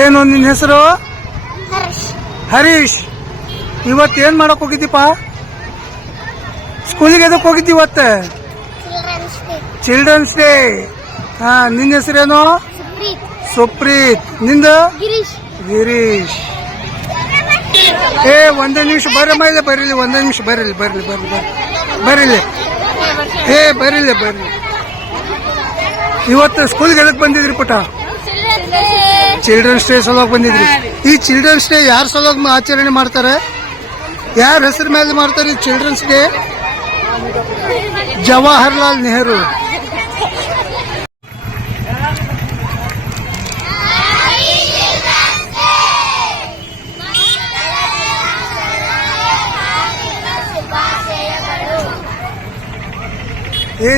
ಏನು ನಿನ್ನ ಹೆಸರು? ಹರೀಶ್. ಇವತ್ತೇನ್ ಮಾಡಕ್ ಹೋಗಿದ್ದೀಪ? ಸ್ಕೂಲಿಗೆ ಎದಕ್ ಹೋಗಿದ್ದಿ ಇವತ್ತು? Children's day. ಹಾ, ನಿನ್ನ ಹೆಸರೇನು? ಸುಪ್ರೀತ್. ನಿಂದ? ಗಿರೀಶ್. ಒಂದೇ ನಿಮಿಷ ಬರಮ್ಮ, ಇಲ್ಲ ಬರೀಲಿ, ಒಂದೇ ನಿಮಿಷ ಬರೀಲಿ. ಇವತ್ತು ಸ್ಕೂಲ್ಗೆ ಎದಕ್ ಬಂದಿದ್ರಿ ಪುಟ? ಚಿಲ್ಡ್ರನ್ಸ್ ಡೇ ಸಲುವಾಗಿ ಬಂದಿದ್ರಿ. ಈ ಚಿಲ್ಡ್ರನ್ಸ್ ಡೇ ಯಾರ ಸಲುವಾಗಿ ಆಚರಣೆ ಮಾಡ್ತಾರೆ? ಯಾರ ಹೆಸರು ಮೇಲೆ ಮಾಡ್ತಾರೆ ಈ ಚಿಲ್ಡ್ರನ್ಸ್ ಡೇ? ಜವಾಹರ್ಲಾಲ್ ನೆಹರು.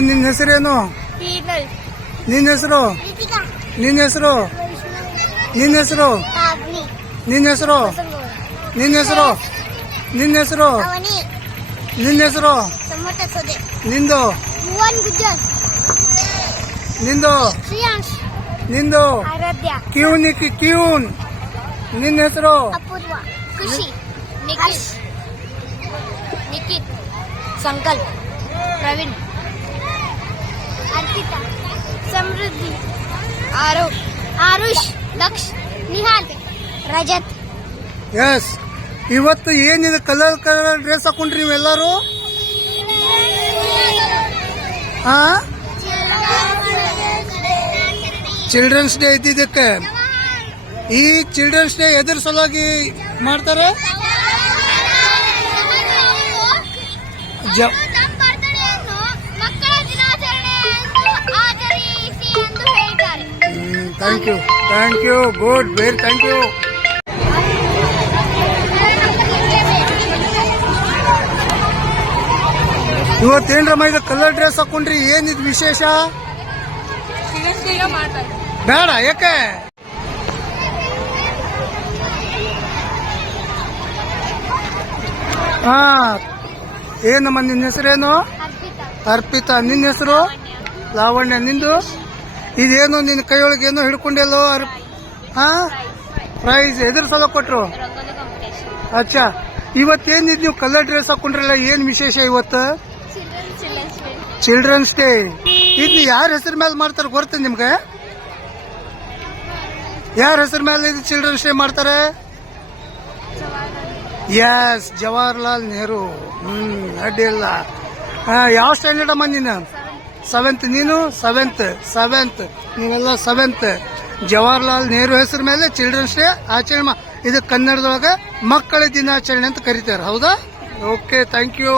ನಿನ್ನ ಹೆಸರೇನು? ನಿನ್ನ ಹೆಸರು? ನಿನ್ನ ಹೆಸರು? ನಿನ್ನ ಹೆಸರು? ನಿನ್ನ ಹೆಸರು? ನಿನ್ನ ಹೆಸರು? ನಿನ್ನ ಹೆಸರು? ನಿನ್ನ ಹೆಸರು? ನಿಂದು? ನಿಂದು? ನಿಂದು? ಕ್ಯೂನ್. ನಿನ್ನ ಹೆಸರು? ನಿಖಿತ್, ಸಂಕಲ್ಪ್, ಪ್ರವೀಣ್, ಅರ್ಪಿತಾ, ಸಮೃದ್ಧಿ, ಆರುಷ್, ಲಕ್ಷ್, ನಿಹಾಲ್, ರಜತ್. ಎಸ್. ಇವತ್ತು ಏನಿದೆ ಕಲರ್ ಡ್ರೆಸ್ ಹಾಕೊಂಡ್ರಿ ನೀವೆಲ್ಲರೂ? ಚಿಲ್ಡ್ರನ್ಸ್ ಡೇ ಇದ್ದಿದ್ದಕ್ಕೆ. ಈ ಚಿಲ್ಡ್ರನ್ಸ್ ಡೇ ಎದುರು ಸಲುವಾಗಿ ಮಾಡ್ತಾರೆ? Thank you. Good, very thank you. ಇವತ್ತೇನ್ರಮ್ಮ ಇದು ಕಲರ್ ಡ್ರೆಸ್ ಹಾಕೊಂಡ್ರಿ? ಏನಿದ್ ವಿಶೇಷ? ಬೇಡ, ಯಾಕೆ? ಹಾ, ಏನಮ್ಮ ನಿನ್ನ ಹೆಸರೇನು? ಅರ್ಪಿತಾ. ನಿನ್ನ ಹೆಸರು? ಲಾವಣ್ಯ. ನಿಂದು? ಇದೇನು ನಿನ್ನ ಕೈಯೊಳಗೆ ಏನೋ ಹಿಡ್ಕೊಂಡೆಲ್ಲೋ? ಪ್ರೈಸ್ ಎದುರು ಸಲ ಕೊಟ್ರು? ಅಚ್ಚಾ. ಇವತ್ತೇನಿದ್ ನೀವು ಕಲರ್ ಡ್ರೆಸ್ ಹಾಕೊಂಡ್ರಲ್ಲ, ಏನ್ ವಿಶೇಷ ಇವತ್ತು? Children's day. ಇದು ಯಾರ ಹೆಸರು ಮೇಲೆ ಮಾಡ್ತಾರೆ ಗೊತ್ತ ನಿಮ್ಗೆ? ಯಾರ ಹೆಸರು ಮೇಲೆ ಇದು ಚಿಲ್ಡ್ರನ್ಸ್ ಡೇ ಮಾಡ್ತಾರೆ? ಎಸ್, ಜವಾಹರ್ಲಾಲ್ ನೆಹರು. ಅಡ್ಡಿಲ್ಲ. ಯಾವ ಸ್ಟ್ಯಾಂಡರ್ಡ್ ಅಮ್ಮ ನೀನು? 7th. ನೀನು? 7th. ನೀವೆಲ್ಲ 7th. ಜವಾಹರ್ಲಾಲ್ ನೆಹರು ಹೆಸರು ಮೇಲೆ ಚಿಲ್ಡ್ರನ್ಸ್ ಡೇ ಆಚರಣೆ. ಇದು ಕನ್ನಡದೊಳಗೆ ಮಕ್ಕಳ ದಿನಾಚರಣೆ ಅಂತ ಕರೀತಾರೆ. ಹೌದಾ? Okay, thank you.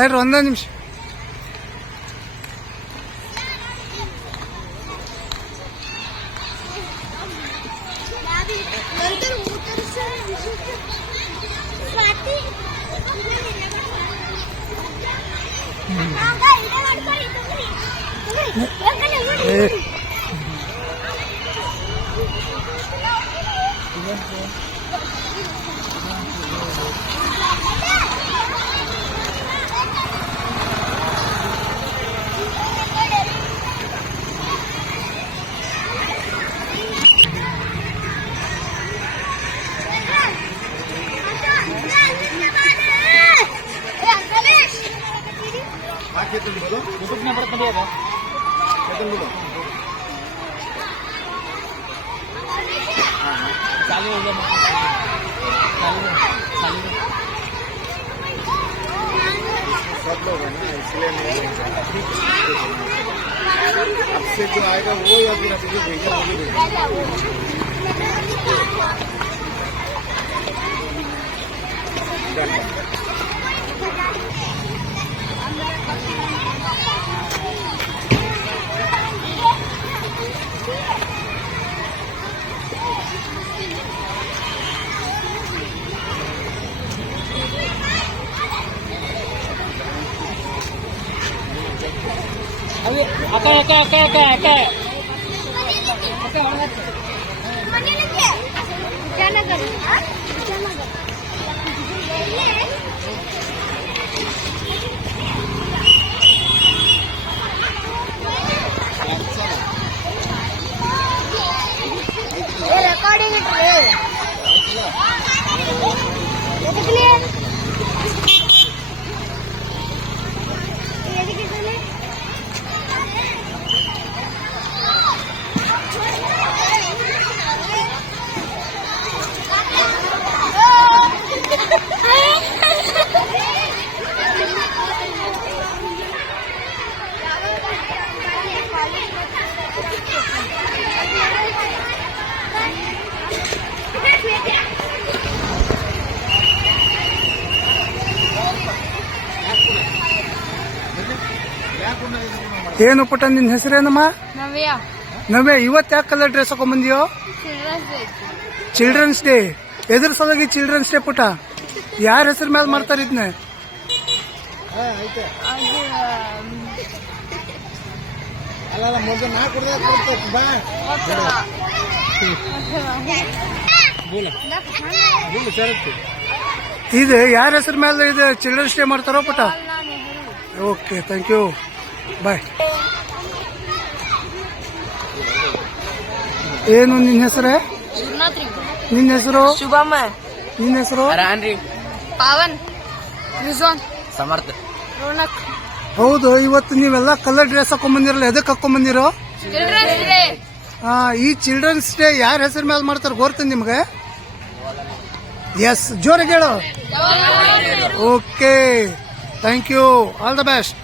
ತಡ್ರಿ ಒಂದೇ ನಿಮಿಷ. ಏ, सब लोग हैं ना, इसलिए नहीं अब से जो आएगा वो या फिर अभी जो भेजा वो भी भेजा। recording it. ಏನು ಪುಟ್ಟ ನಿನ್ನ ಹೆಸರೇನಮ್ಮ? ನವ್ಯ ನವ್ಯ, ಇವತ್ತು ಯಾಕೆ ಕಲರ್ ಡ್ರೆಸ್ ಹಾಕೊಂಡ್ಬಂದಿಯೋ? Children's day. ಎದ್ರ ಸಲುವಾಗಿ ಚಿಲ್ಡ್ರನ್ಸ್ ಡೇ ಪುಟ್ಟ? ಯಾರ ಹೆಸರು ಮೇಲೆ ಮಾಡ್ತಾರೆ ಇದನ್ನ? ಅಲ್ಲ ಮೊದಲು ನಾ ಕುಡ್ದ ಬಾ ಇದು ಯಾರ ಹೆಸರು ಮೇಲೆ ಇದು ಚಿಲ್ಡ್ರನ್ಸ್ ಡೇ ಮಾಡ್ತಾರೋ ಪುಟ್ಟ? ಓಕೆ, ಥ್ಯಾಂಕ್ ಯು, ಬಾಯ್. ಏನು ನಿನ್ನ ಹೆಸರೇ? ನಿನ್ನ ಹೆಸರು? ಶುಭಮ್ಮ, ನಿನ್ನ ಹೆಸರು? ಪಾವನ್, ರಿಜ್ವಾನ್, ಸಮರ್ಥ. ರೋನಕ್. ಹೌದು, ಇವತ್ತು ನೀವೆಲ್ಲ ಕಲರ್ ಡ್ರೆಸ್ ಹಾಕೊಂಡ್ಬಂದಿರಲ್ಲ, ಎದಕ್ಕೆ ಹಾಕೊಂಡ್ಬಂದಿರೋ? Children's day. ಈ ಚಿಲ್ಡ್ರನ್ಸ್ ಡೇ ಯಾರ ಹೆಸರು ಮೇಲೆ ಮಾಡ್ತಾರೆ ಗೊತ್ತ ನಿಮ್ಗೆ? ಎಸ್, ಜೋರಾಗಿ ಹೇಳು. Okay, thank you, all the best.